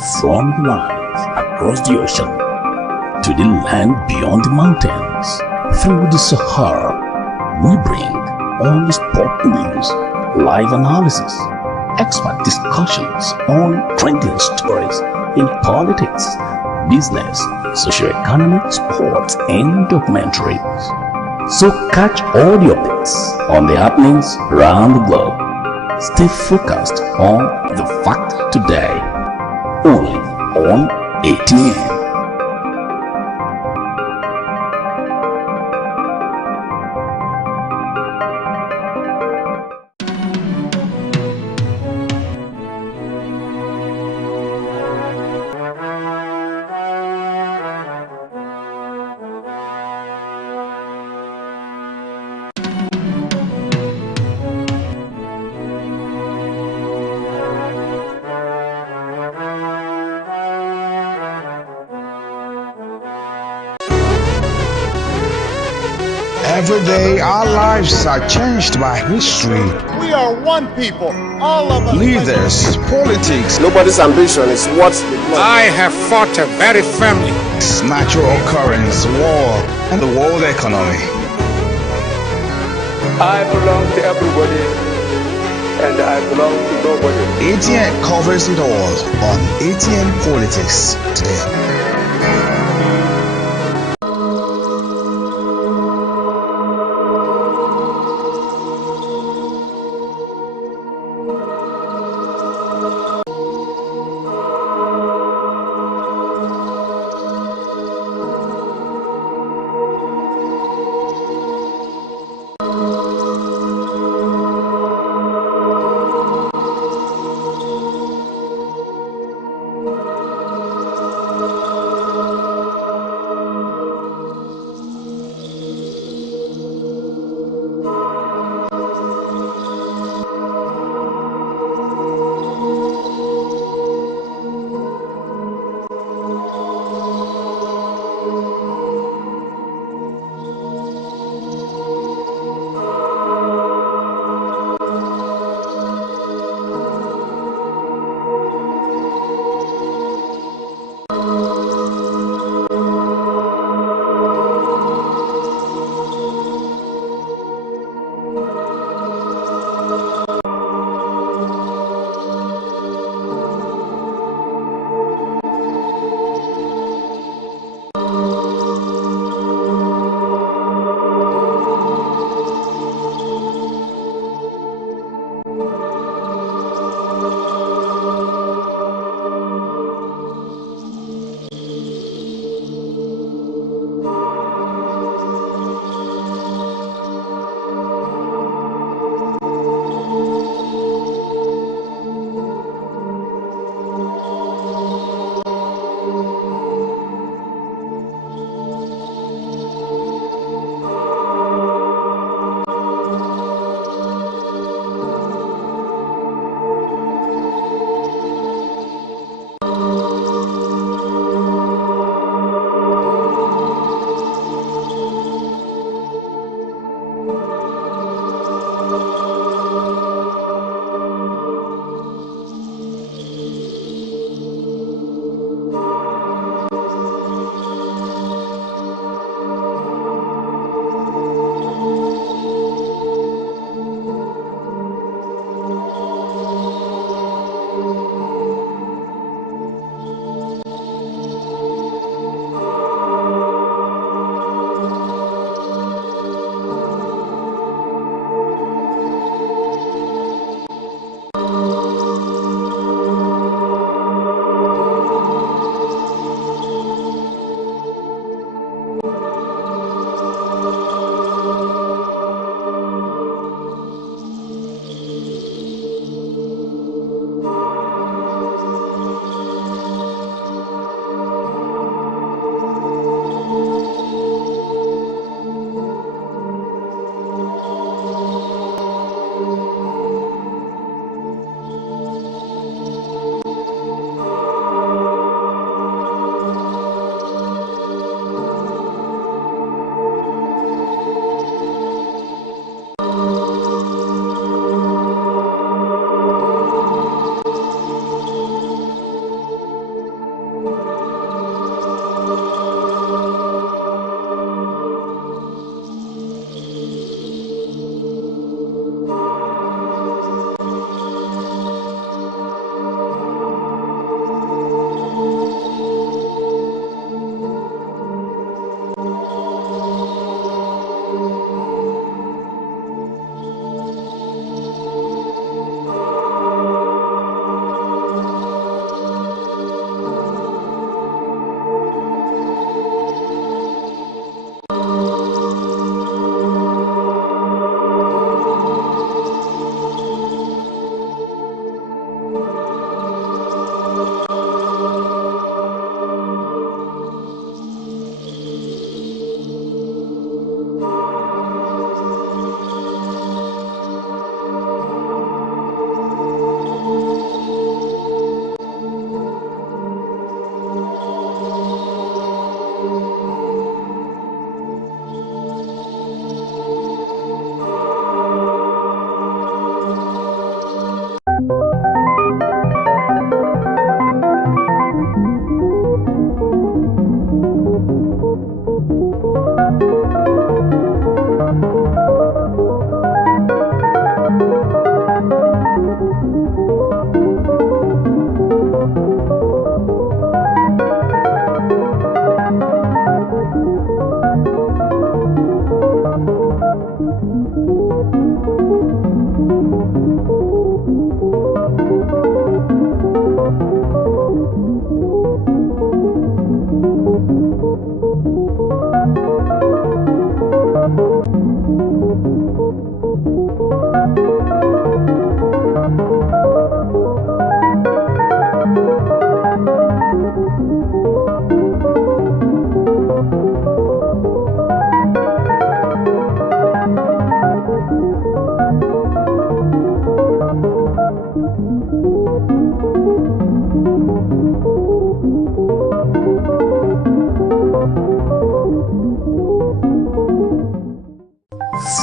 from the lines across the ocean to the land beyond the mountains, through the Sahara, we bring on-the-spot news, live analysis, expert discussions on trending stories in politics, business, socio-economic, sports, and documentaries. So catch all the updates on the happenings around the globe. Stay focused on the fact today, only on ATN. Every day our lives are changed by history. We are one people, all of us. Leaders, politics. Nobody's ambition is what they want. I have fought very firmly. Natural occurrence, war, and the world economy. I belong to everybody, and I belong to nobody. ATN covers it all on Atn Politics today.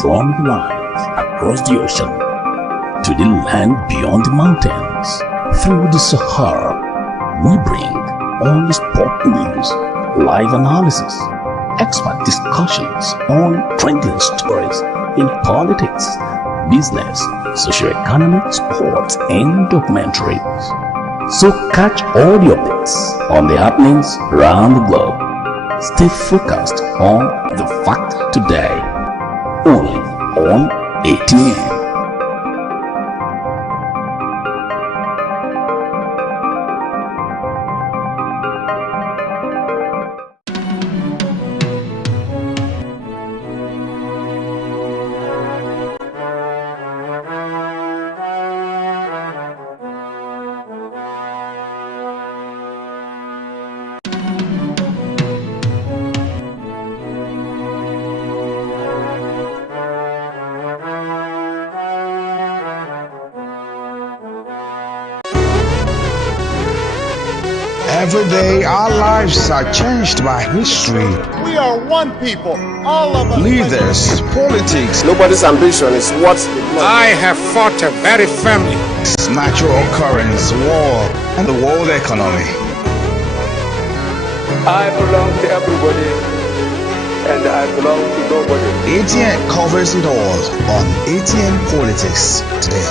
From the lines across the ocean to the land beyond the mountains, through the Sahara, we bring honest pop news, live analysis, expert discussions on trending stories in politics, business, socio-economic, sports, and documentaries. So catch all the updates on the happenings around the globe. Stay focused on the fact today, only on ATN. Every day our lives are changed by history, We are one people, all of us. leaders, politics, Nobody's ambition is what the I have fought a very family. natural occurrence, war, and the world economy. I belong to everybody and I belong to nobody. ATN covers it all on ATN Politics today.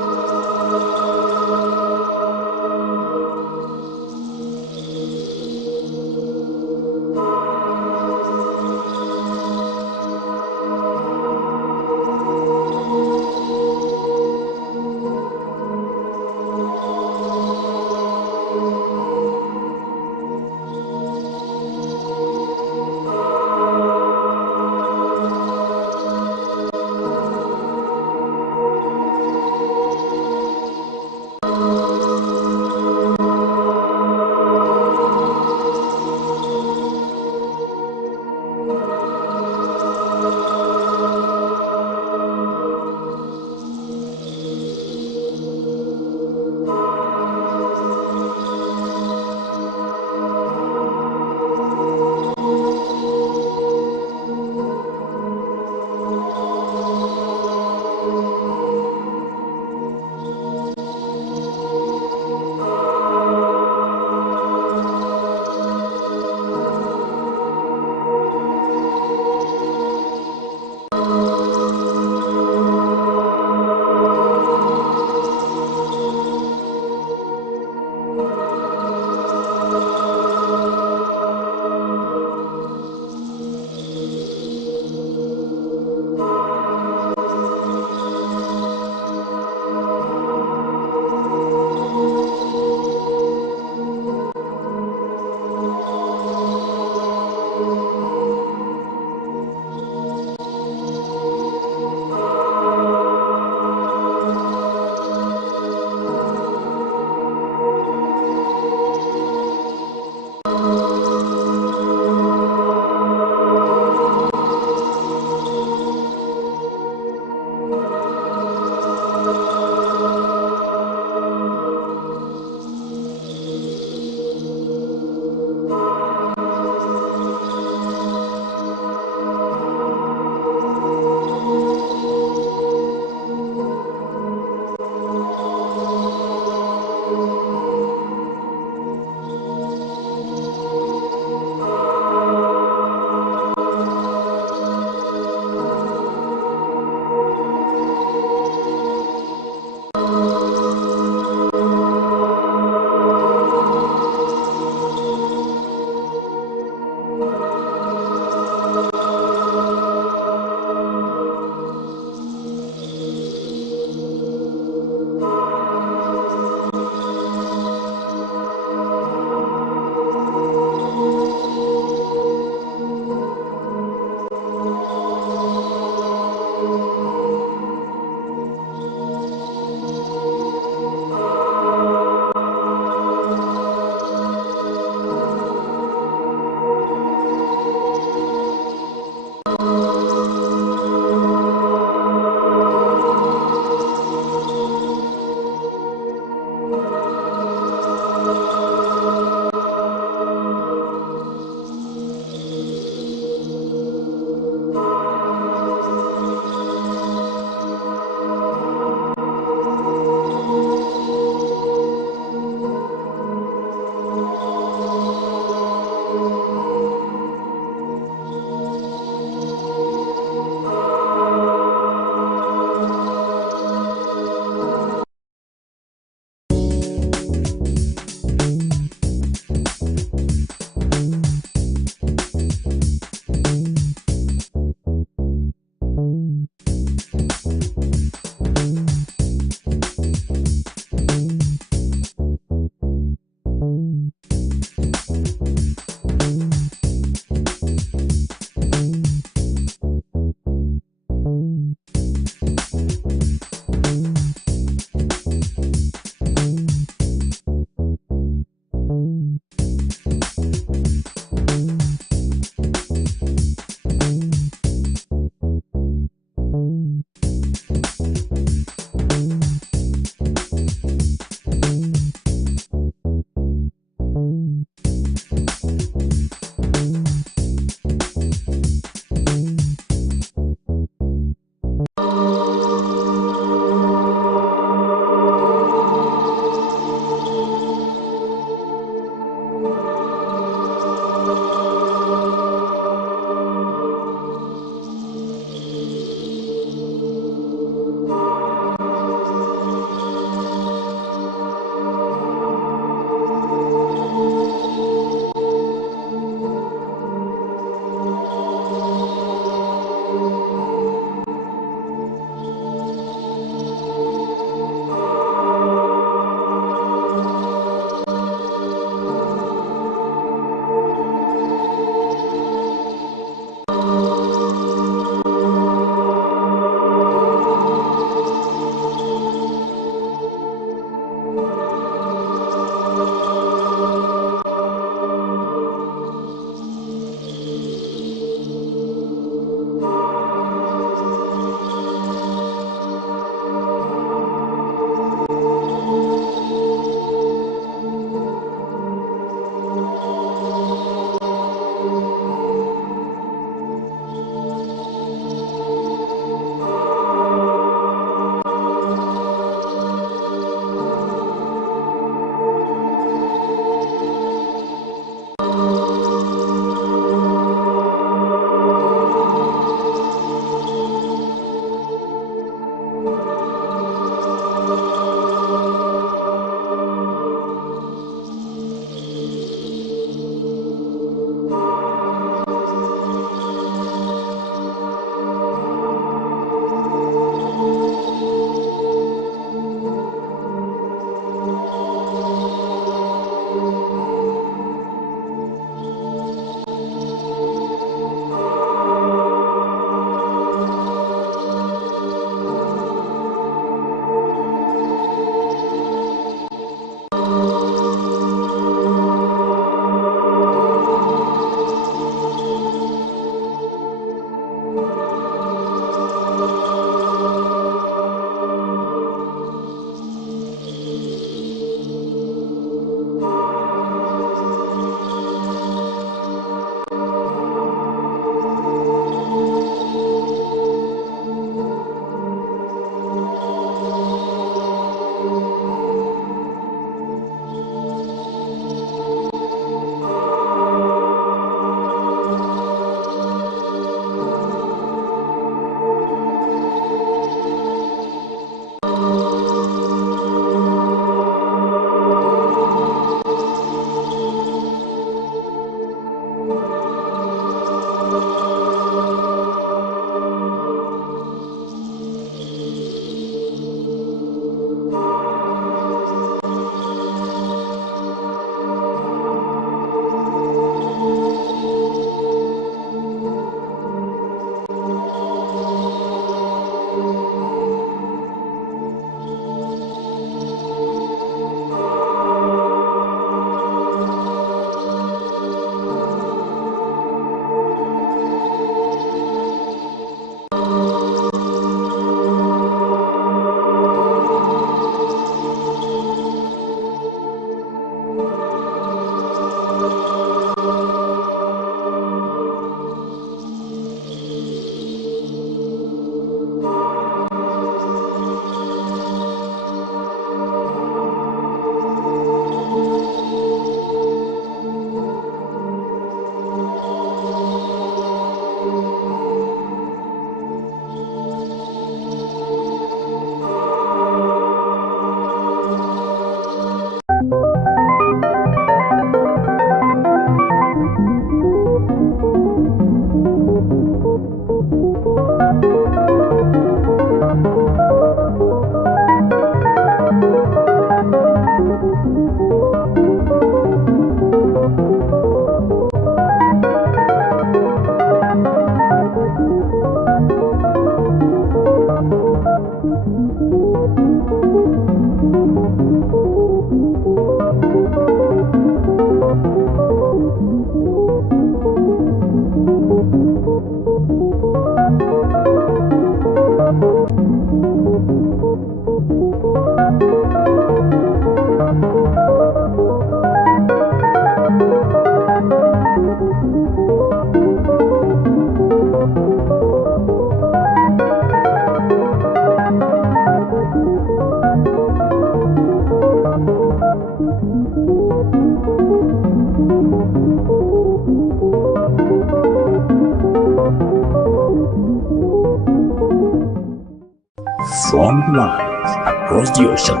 from life across the ocean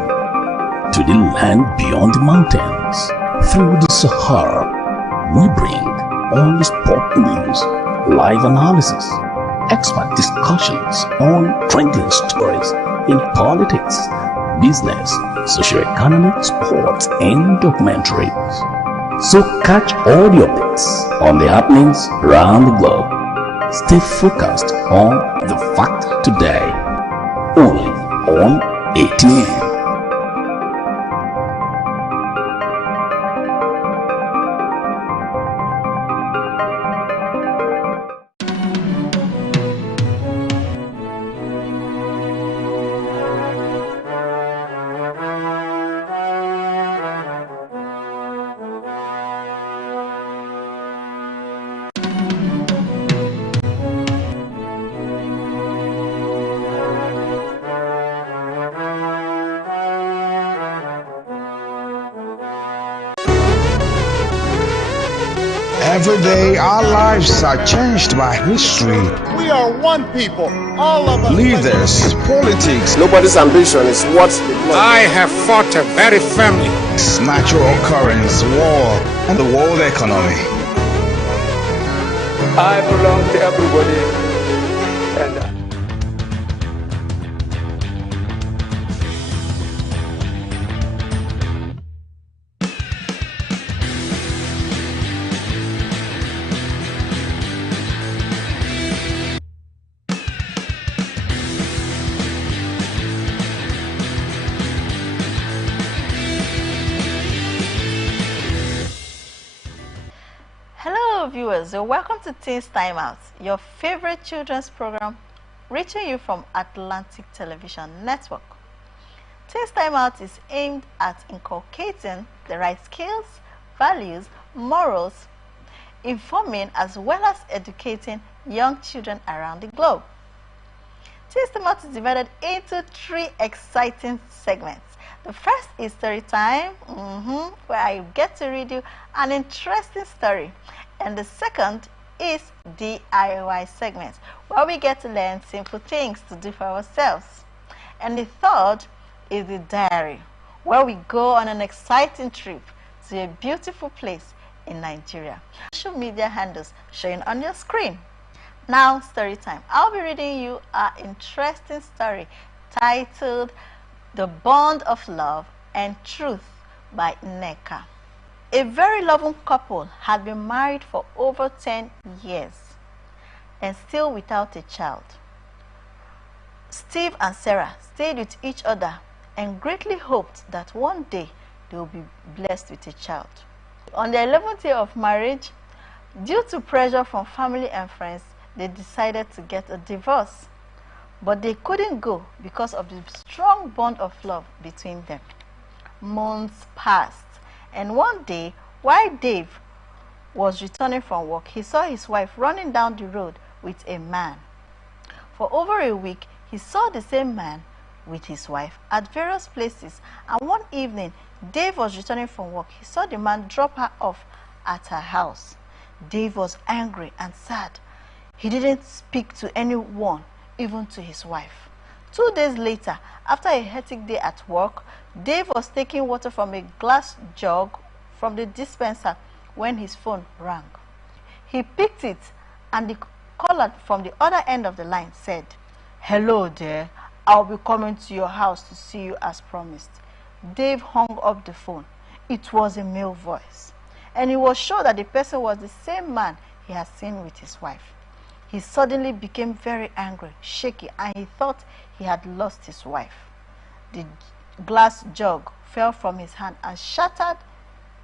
to the land beyond the mountains. Through the Sahara, we bring all the sport news, live analysis, expert discussions on trending stories in politics, business, socio-economic, sports, and documentaries. So catch all the updates on the happenings around the globe. Stay focused on the fact today, only on ATN. Every day our lives are changed by history, We are one people, all of us. leaders, politics, Nobody's ambition is what they want. I have fought a very family. natural occurrence, war, and the world economy. I belong to everybody, and Hello viewers, you're welcome to Teens Time Out, your favorite children's program reaching you from Atlantic Television Network. Teens Time Out is aimed at inculcating the right skills, values, morals, informing as well as educating young children around the globe. Teens Time Out is divided into 3 exciting segments. The first is story time, where I get to read you an interesting story. And the second is DIY segment, where we get to learn simple things to do for ourselves. And the third is the diary, where we go on an exciting trip to a beautiful place in Nigeria. Social media handles showing on your screen. Now, story time. I'll be reading you an interesting story titled The Bond of Love and Truth by Nneka. A very loving couple had been married for over 10 years and still without a child. Steve and Sarah stayed with each other and greatly hoped that one day they will be blessed with a child. On their 11th year of marriage, due to pressure from family and friends, they decided to get a divorce. But they couldn't go because of the strong bond of love between them. Months passed, and one day, while Dave was returning from work, he saw his wife running down the road with a man. For over a week, he saw the same man with his wife at various places, and one evening, Dave was returning from work. He saw the man drop her off at her house. Dave was angry and sad. He didn't speak to anyone, even to his wife. 2 days later, after a hectic day at work, Dave was taking water from a glass jug from the dispenser when his phone rang. He picked it, and the caller from the other end of the line said, "Hello there, I'll be coming to your house to see you as promised." Dave hung up the phone. It was a male voice, and he was sure that the person was the same man he had seen with his wife. He suddenly became very angry, shaky, and he thought he had lost his wife. The glass jug fell from his hand and shattered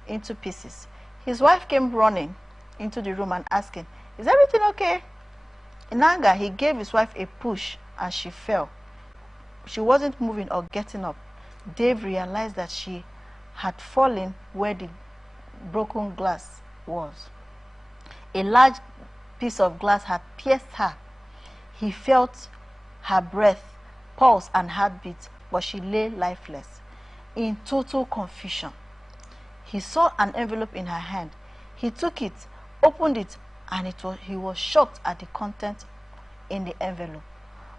into pieces. His wife came running into the room and asking, "Is everything okay?" In anger, he gave his wife a push and she fell. She wasn't moving or getting up. Dave realized that she had fallen where the broken glass was. A large piece of glass had pierced her. He felt her breath, pulse, and heartbeat, but she lay lifeless, in total confusion. He saw an envelope in her hand. He took it, opened it, and he was shocked at the content in the envelope.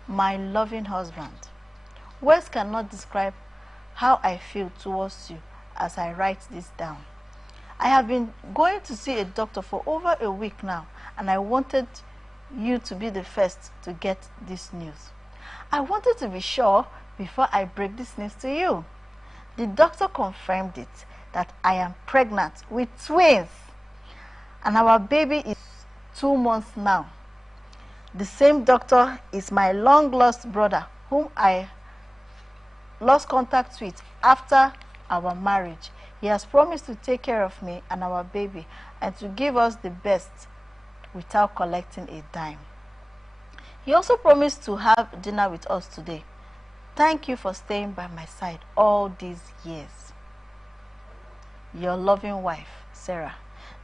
"My loving husband, Words cannot describe how I feel towards you as I write this down. I have been going to see a doctor for over a week now, and I wanted you to be the first to get this news. I wanted to be sure before I break this news to you. The doctor confirmed it, that I am pregnant with twins, and our baby is 2 months now. The same doctor is my long-lost brother, whom I lost contact with after our marriage. He has promised to take care of me and our baby and to give us the best without collecting a dime. He also promised to have dinner with us today. Thank you for staying by my side all these years. Your loving wife, Sarah.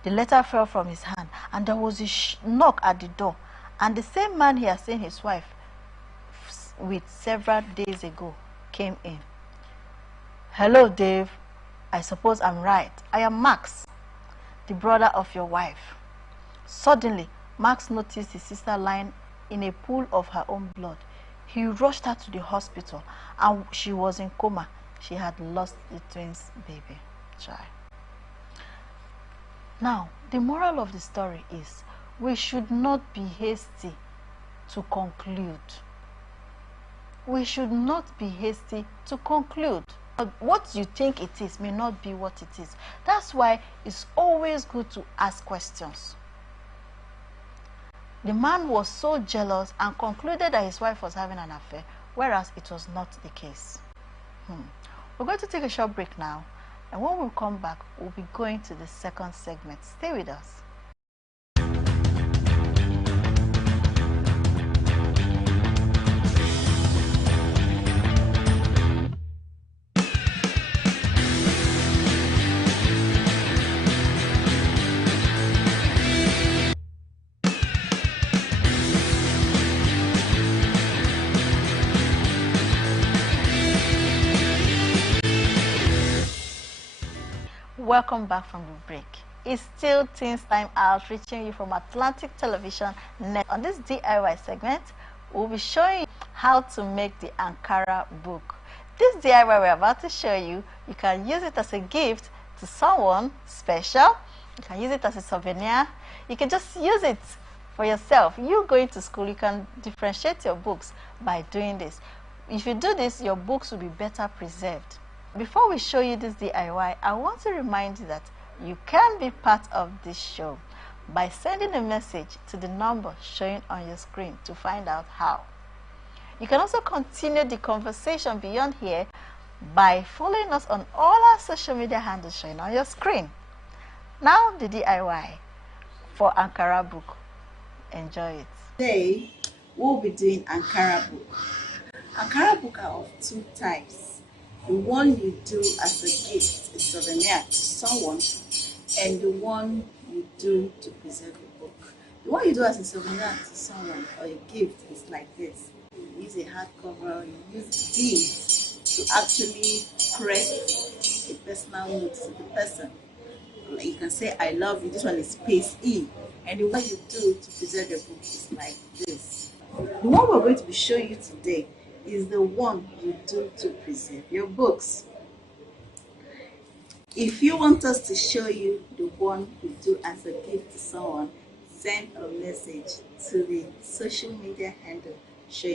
The letter fell from his hand, and there was a knock at the door, and the same man he had seen his wife with several days ago came in. Hello, Dave. I suppose I'm right. I am Max, the brother of your wife. Suddenly, Max noticed his sister lying in a pool of her own blood. He rushed her to the hospital, and she was in coma. She had lost the twins' baby child. Now, the moral of the story is we should not be hasty to conclude. We should not be hasty to conclude. What you think it is may not be what it is. That's why it's always good to ask questions. The man was so jealous and concluded that his wife was having an affair, whereas it was not the case. We're going to take a short break now, and when we come back, we'll be going to the second segment. Stay with us. Welcome back from the break. It's still Teens Time Out, reaching you from Atlantic Television Net. On this DIY segment, we'll be showing you how to make the Ankara book. This DIY we're about to show you, you can use it as a gift to someone special. You can use it as a souvenir. You can just use it for yourself. You going to school, you can differentiate your books by doing this. If you do this, your books will be better preserved. Before we show you this DIY, I want to remind you that you can be part of this show by sending a message to the number showing on your screen to find out how. You can also continue the conversation beyond here by following us on all our social media handles showing on your screen. Now the DIY for Ankara book. Enjoy it. Today we'll be doing Ankara book. Ankara book are of two types. The one you do as a gift, a souvenir to someone, and the one you do to preserve the book. The one you do as a souvenir to someone or a gift is like this. You use a hardcover, you use beads to actually press a personal note to the person. You can say, I love you. This one is space E. And the one you do to preserve the book is like this. The one we're going to be showing you today is the one you do to preserve your books. If you want us to show you the one you do as a gift to someone, send a message to the social media handle showing